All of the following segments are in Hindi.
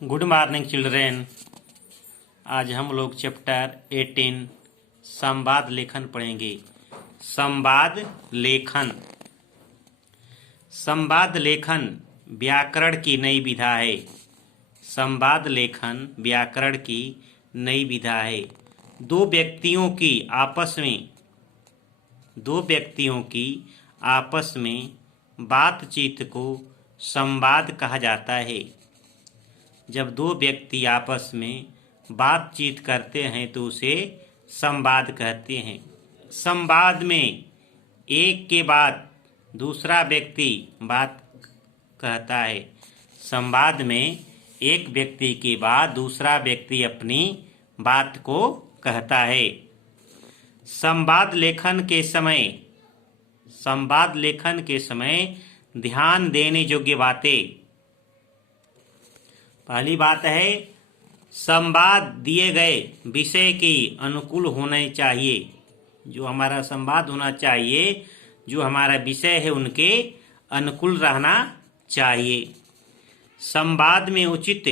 Good morning children. आज हम लोग चैप्टर 18 संवाद लेखन पढ़ेंगे। संवाद लेखन। संवाद लेखन व्याकरण की नई विधा है। संवाद लेखन व्याकरण की नई विधा है। दो व्यक्तियों की आपस में बातचीत को संवाद कहा जाता है। जब दो व्यक्ति आपस में बातचीत करते हैं तो उसे संवाद कहते हैं। संवाद में एक के बाद दूसरा व्यक्ति बात कहता है। संवाद में एक व्यक्ति के बाद दूसरा व्यक्ति अपनी बात को कहता है। संवाद लेखन के समय ध्यान देने योग्य बातें। पहली बात है, संवाद दिए गए विषय के अनुकूल होने चाहिए। जो हमारा संवाद होना चाहिए, जो हमारा विषय है, उनके अनुकूल रहना चाहिए। संवाद में उचित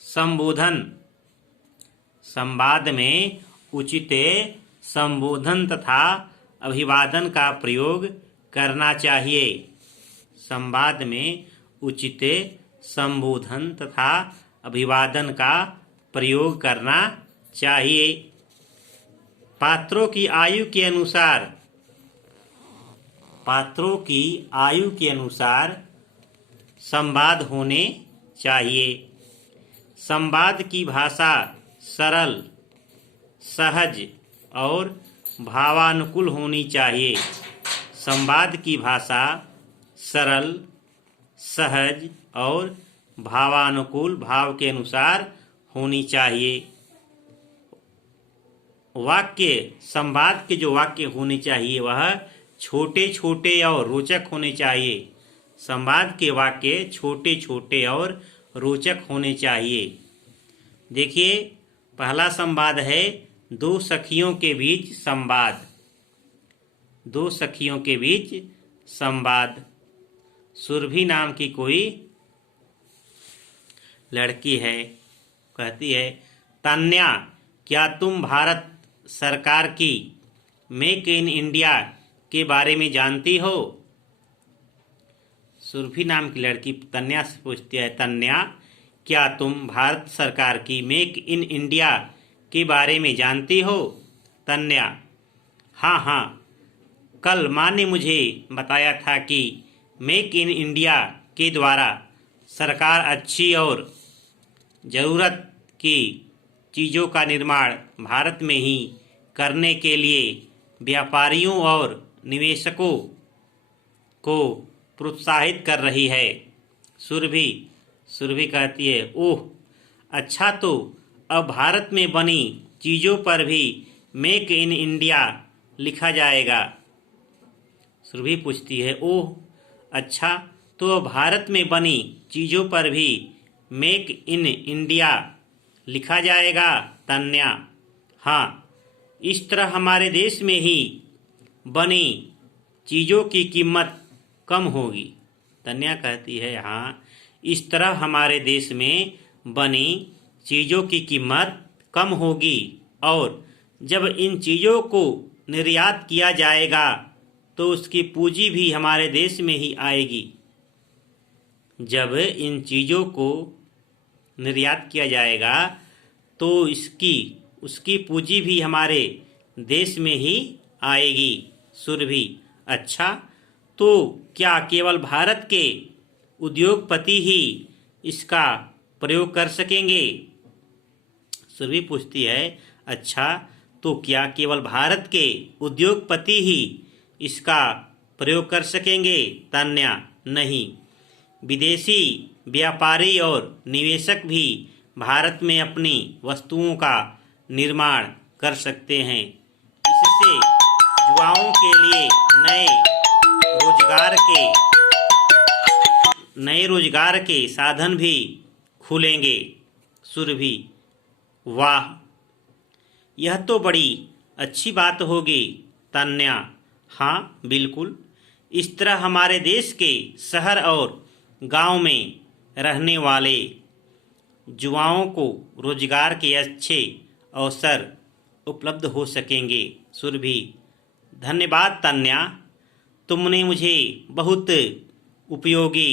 संबोधन। संवाद में उचित संबोधन तथा अभिवादन का प्रयोग करना चाहिए। संवाद में उचित संबोधन तथा अभिवादन का प्रयोग करना चाहिए। पात्रों की आयु के अनुसार संवाद होने चाहिए। संवाद की भाषा सरल, सहज और भावानुकूल होनी चाहिए। संवाद की भाषा सरल, सहज और भावानुकूल, भाव के अनुसार होनी चाहिए। संवाद के जो वाक्य होने चाहिए वह छोटे छोटे और रोचक होने चाहिए। संवाद के वाक्य छोटे छोटे और रोचक होने चाहिए। देखिए, पहला संवाद है दो सखियों के बीच संवाद। दो सखियों के बीच संवाद। सुरभि नाम की कोई लड़की है, कहती है, तन्या, क्या तुम भारत सरकार की मेक इन इंडिया के बारे में जानती हो? सुरभि नाम की लड़की तन्या से पूछती है, तन्या, क्या तुम भारत सरकार की मेक इन इंडिया के बारे में जानती हो? तन्या, हाँ, कल माँ ने मुझे बताया था कि मेक इन इंडिया के द्वारा सरकार अच्छी और ज़रूरत की चीज़ों का निर्माण भारत में ही करने के लिए व्यापारियों और निवेशकों को प्रोत्साहित कर रही है। सुरभि कहती है, ओह अच्छा, तो अब भारत में बनी चीज़ों पर भी मेक इन इंडिया लिखा जाएगा। सुरभि पूछती है, ओह अच्छा, तो भारत में बनी चीज़ों पर भी मेक इन इंडिया लिखा जाएगा? तन्या, हाँ, इस तरह हमारे देश में ही बनी चीज़ों की कीमत कम होगी। तन्या कहती है, हाँ, इस तरह हमारे देश में बनी चीज़ों की कीमत कम होगी और जब इन चीज़ों को निर्यात किया जाएगा तो उसकी पूंजी भी हमारे देश में ही आएगी। जब इन चीज़ों को निर्यात किया जाएगा तो उसकी पूंजी भी हमारे देश में ही आएगी। सुरभि, अच्छा, तो क्या केवल भारत के उद्योगपति ही इसका प्रयोग कर सकेंगे? सुरभि पूछती है, अच्छा, तो क्या केवल भारत के उद्योगपति ही इसका प्रयोग कर सकेंगे? तन्या, नहीं, विदेशी व्यापारी और निवेशक भी भारत में अपनी वस्तुओं का निर्माण कर सकते हैं। इससे युवाओं के लिए नए रोजगार के साधन भी खुलेंगे। सुरभि, वाह, यह तो बड़ी अच्छी बात होगी। तन्या, हाँ बिल्कुल, इस तरह हमारे देश के शहर और गांव में रहने वाले युवाओं को रोजगार के अच्छे अवसर उपलब्ध हो सकेंगे। सुरभि: धन्यवाद तन्या, तुमने मुझे बहुत उपयोगी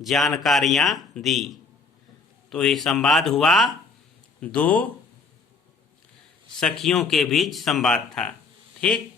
जानकारियाँ दी। तो ये संवाद हुआ, दो सखियों के बीच संवाद था। ठीक।